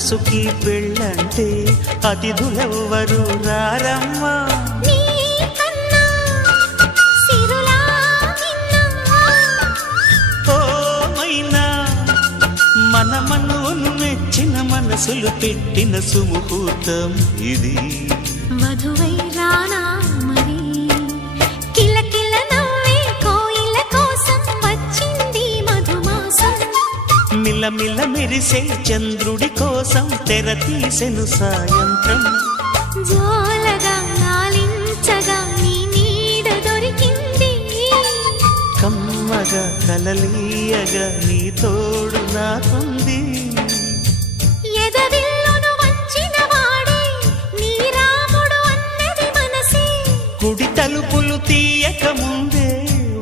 మనసుకి పెళ్ళంటే అతిథులెవ్వరు రారమ్మా. మన మనవును మెచ్చిన మనసులు పెట్టిన సుముహూర్తం ఇది. వధువై రానా మరి కిలకిల నవ్వే కోయిల కోసం వచ్చింది మధుమాసం. మిలమిల మెరిసే చంద్రుడి కోసం తెర తీసెను సాయంత్రం. జోలగా లాలించగా నీ నీడ దొరికింది. కమ్మగా కలలీయగా నీ తోడు నాకుంది. ఎదవిల్లును వంచిన వాడే నీ రాముడు అన్నది మనసే. కుడి తలుపులు తీయక ముందే